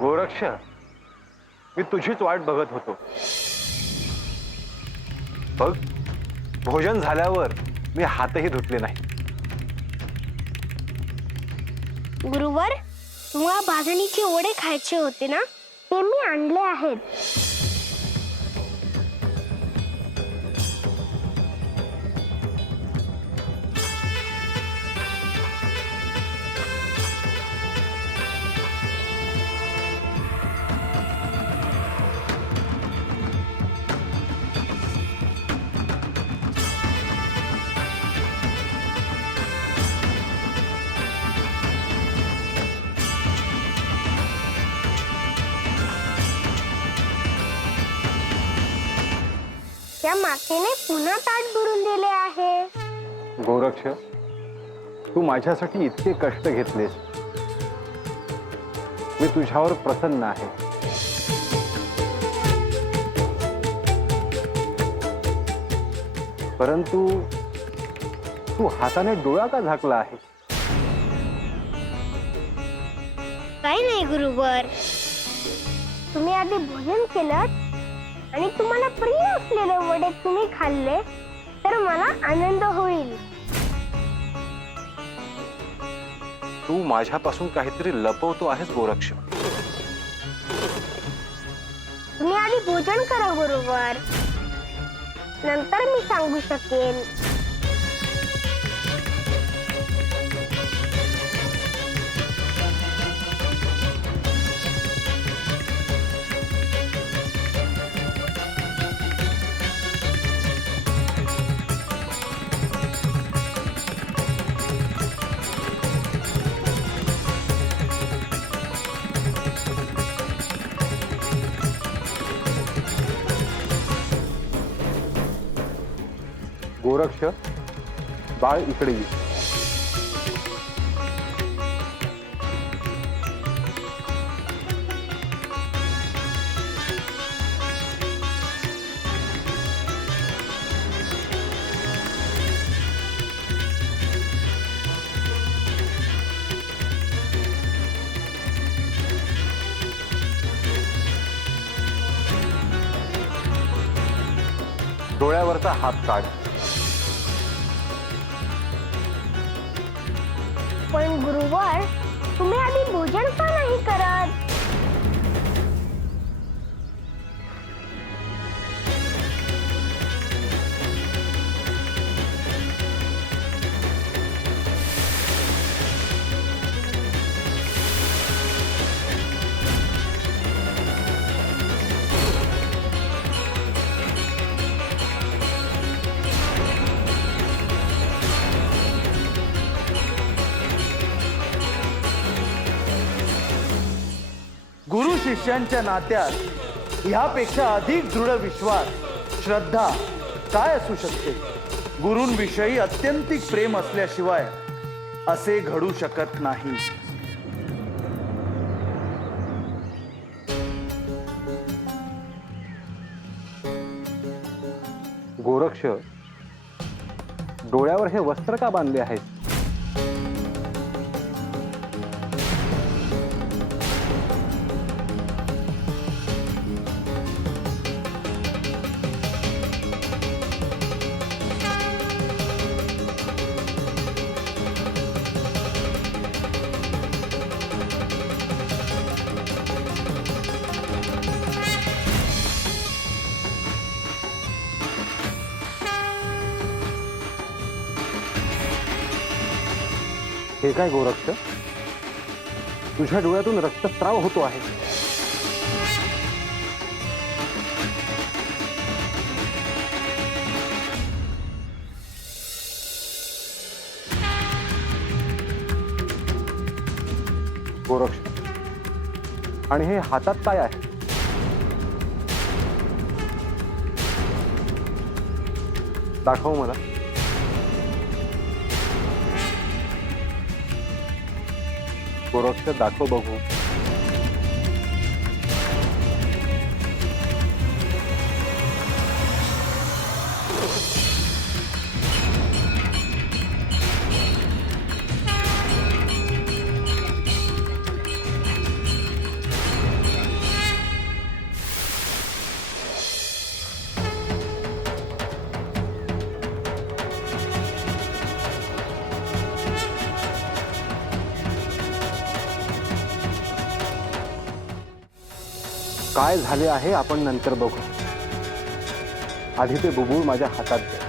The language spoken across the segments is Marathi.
गोरक्ष, मी तुझीच वाट बघत होतो. बघ, भोजन झाल्यावर मी हातही धुतले नाही. गुरुवर, तुम्हाला भाजणीचे वडे खायचे होते ना, ते मी आणले आहेत. त्या मातेने पुन्हा ताट भरून दिले आहे. गोरक्ष, तू माझ्यासाठी इतके कष्ट घेतलेस, मी तुझ्यावर प्रसन्न आहे. परंतु तू हाताने डोळा का झाकला आहे? काही नाही गुरुवर, तुम्ही आधी भोजन केलं आणि तुम्हाला प्रिय असलेले वडे तुम्ही खाल्ले तर मला आनंद होईल. तू माझ्यापासून काहीतरी लपवतो आहेस गोरक्ष. तुम्ही आधी भोजन करा गुरुवर, नंतर मी सांगू शकेन. गोरक्ष, बाळ इकडे ये. डोळ्यावरचा हात काढ. पण गुरुवर, तुम्ही आधी भोजन का नाही करत? गुरु शिष्यांच्या नात्यात ह्यापेक्षा अधिक दृढ विश्वास, श्रद्धा काय असू शकते? गुरूंविषयी अत्यंतिक प्रेम असल्याशिवाय असे घडू शकत नाही. गोरक्ष, डोळ्यावर हे वस्त्र का बांधले आहेत? हे काय गोरक्ष, तुझ्या डोळ्यातून रक्तस्राव होतो आहे. गोरक्ष, आणि हे हातात काय आहे? दाखव मला. गोरक्ष, दाखव बघू. काय झाले आहे आपण नंतर बघू. आधी ते बुबुळ माझ्या हातात दे.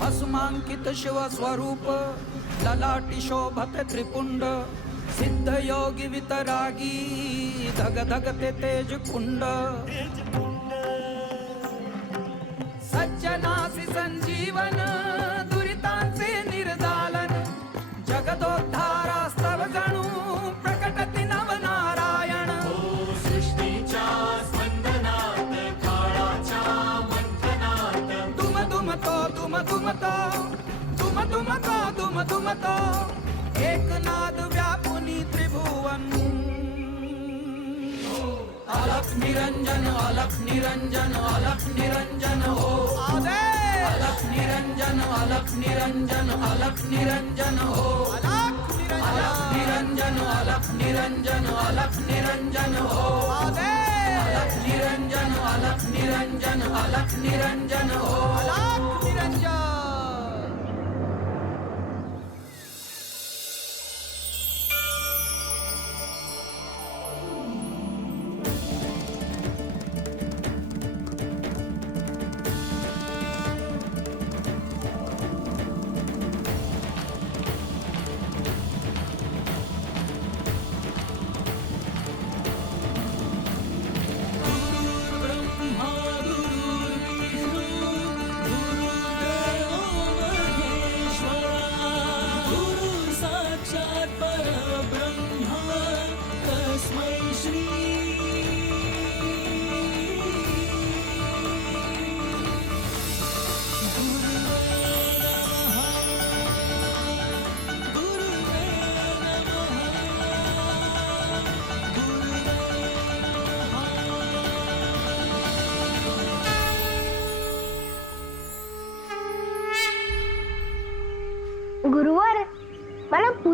भस्मांकित शिव स्वरूप ललाटी शोभत त्रिपुंड सिद्ध योगी वितरागी धग धगते तेज कुंड सज्जनासी संजीवन दुरितांचे निर्दालन जगदोद्धारास्तव जणू प्रकटति नवनारायण सृष्टीच्या स्पंदनात काळाच्या मंथनात दुम दुम तो दुम दुम तो दुम दुम तो दुम दुम तो एकनाद व्यापुनी त्रिभुवन अलख निरंजन अलख निरंजन अलख निरंजन हो आदे अलख निरंजन अलख निरंजन अलख निरंजन हो अलख निरंजन अलख निरंजन अलख निरंजन हो आदे अलख निरंजन अलख निरंजन अलख निरंजन हो अलख निरंजन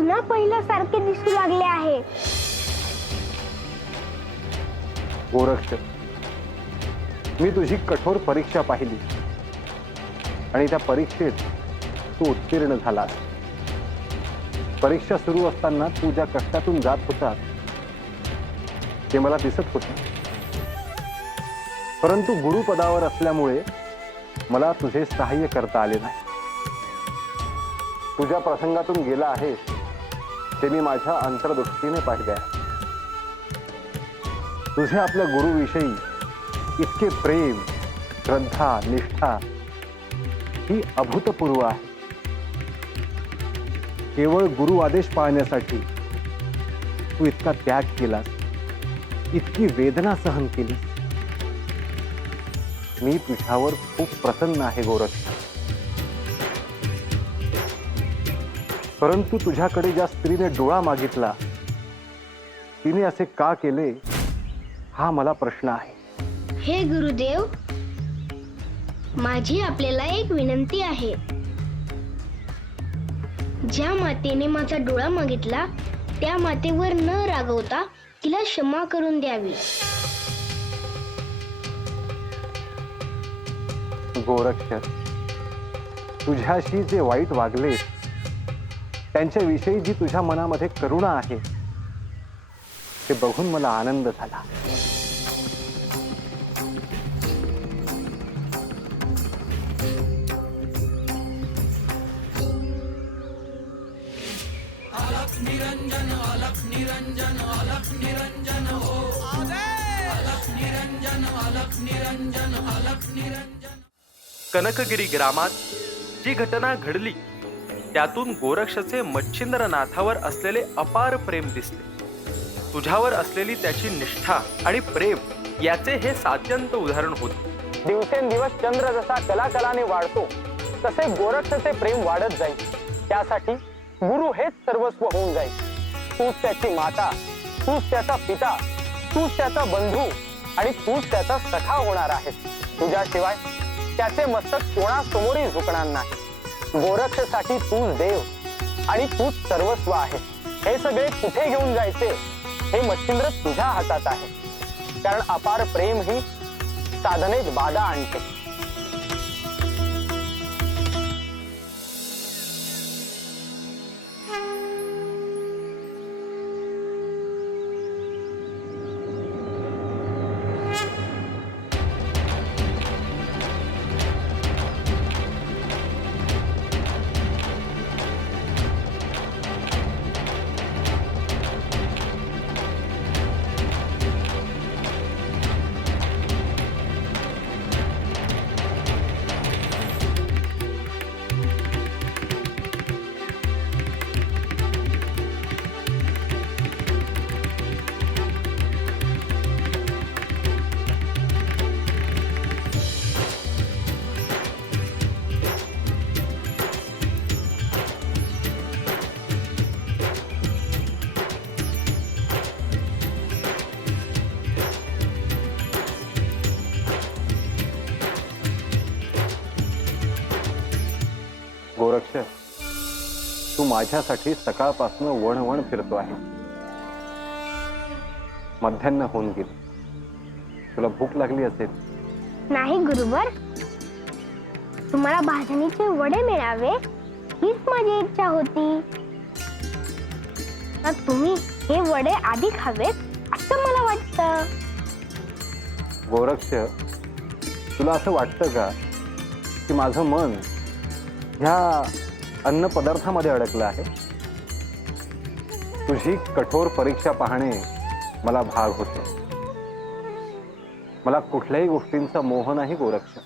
पुन्हा पहिल्यासारखे दिसू लागले आहे. गोरक्ष, मी तुझी कठोर परीक्षा पाहिली आणि त्या परीक्षेत तू उत्तीर्ण झालास. परीक्षा सुरू असताना तू ज्या कष्टातून जात होता ते मला दिसत होते, परंतु गुरुपदावर असल्यामुळे मला तुझे सहाय्य करता आले नाही. तुझ्या प्रसंगातून गेला आहेस ते मी माझ्या अंतर्दृष्टीने पाहिले आहे. तुझे आपल्या गुरुविषयी इतके प्रेम, श्रद्धा, निष्ठा ही अभूतपूर्व आहे. केवळ गुरु आदेश पाळण्यासाठी तू इतका त्याग केलास, इतकी वेदना सहन केली. मी तुझ्यावर खूप प्रसन्न आहे गोरक्ष. परंतु तुझ्याकडे ज्या स्त्रीने डोळा मागितला तिने असे का केले हा मला प्रश्न आहे. हे गुरुदेव, माझी आपल्याला एक विनंती आहे. ज्या मातेने माझा डोळा मागितला त्या मातेवर न रागवता तिला क्षमा करून द्यावी. गोरक्ष, तुझ्याशी जे वाईट वागले त्यांच्याविषयी जी तुझ्या मनामध्ये करुणा आहे ते बघून मला आनंद झाला. अलख निरंजन अलख निरंजन अलख निरंजन हो अलख निरंजन अलख निरंजन अलख निरंजन. कनकगिरी ग्रामात जी घटना घडली त्यातून गोरक्षचे मच्छिंद्रनाथावर असलेले अपार प्रेम दिसले. तुझ्यावर असलेली त्याची निष्ठा आणि प्रेम याचे हे सात्यंत उदाहरण होते. दिवसेंदिवस चंद्र जसा कलाकलाने वाढतो तसे गोरक्षचे प्रेम वाढत जाईल. त्यासाठी गुरु हेच सर्वस्व होऊन जाईल. तूच त्याची माता, तूच त्याचा पिता, तूच त्याचा बंधू आणि तूच त्याचा सखा होणार आहेस. तुझ्याशिवाय त्याचे मस्तक कोणासमोरही झुकणार नाही. गोरक्षसाठी तूच देव आणि तूच सर्वस्व आहे. हे सगळे कुठे घेऊन जायचे हे मच्छिंद्र तुझ्या हातात आहे. कारण अपार प्रेम ही साधनेत बाधा आणते. गोरक्ष, तू माझ्यासाठी सकाळपासून वणवण फिरतो आहे. मध्यान्ह होऊन गेली. तुला भूक लागली असेल. नाही गुरुवर, तुम्हाला भाजणीचे वडे मिळावे हीच माझी इच्छा होती. तर तुम्ही हे वडे आधी खावेत असं मला वाटतं. गोरक्ष, तुला असं वाटतं का की माझं मन ह्या अन्न पदार्थामध्ये अडकलं आहे? तुझी कठोर परीक्षा पाहणे मला भाग होते. मला कुठल्याही गोष्टींचा मोह नाही गोरक्ष.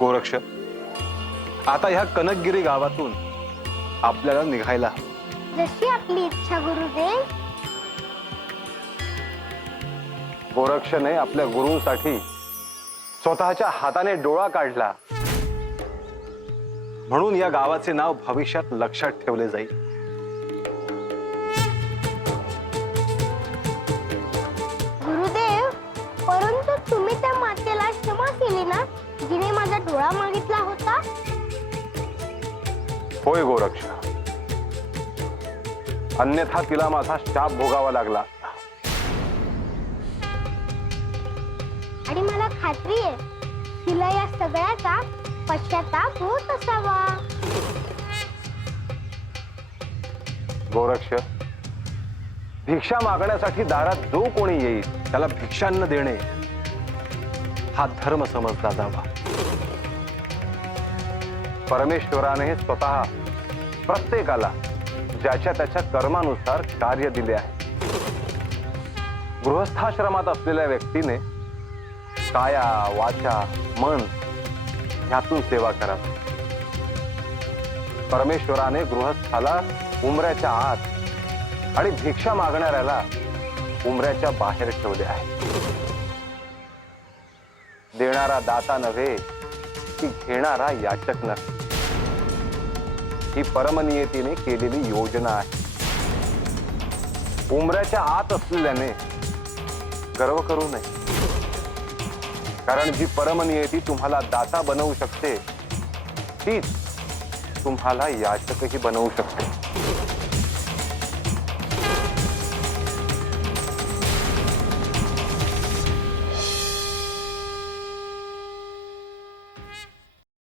गोरक्ष, आता ह्या कनकगिरी गावातून आपल्याला निघायला. जशी आपली इच्छा गुरुदेव. गोरक्षने आपल्या गुरूंसाठी स्वतःच्या हाताने डोळा काढला, म्हणून या गावाचे नाव भविष्यात लक्षात ठेवले जाईल. गुरुदेव, परंतु तुम्ही त्या मातेला क्षमा केली ना, जिने माझा डोळा मागितला होता. होय गोरक्ष, अन्यथा तिला माझा शाप भोगावा लागला. आणि मला खात्री आहे तिला या सगळ्याचा पश्चाताप होत असावा. गोरक्ष, भिक्षा मागण्यासाठी दारात जो कोणी येईल त्याला भिक्षान्न देणे हा धर्म समजला जावा. परमेश्वराने स्वतः प्रत्येकाला ज्याच्या त्याच्या कर्मानुसार कार्य दिले आहे. गृहस्थाश्रमात असलेल्या व्यक्तीने काया, वाचा, मन ह्यातून सेवा करावी. परमेश्वराने गृहस्थाला उमऱ्याच्या आत आणि भिक्षा मागणाऱ्याला उमऱ्याच्या बाहेर ठेवले आहे. देणारा दाता नव्हे की घेणारा याचक नव्हे. ही परमनियतीने केलेली योजना आहे. उमऱ्याच्या आत असलेल्याने गर्व करू नये, कारण जी परमनियती तुम्हाला दाता बनवू शकते तीच तुम्हाला याचकही बनवू शकते.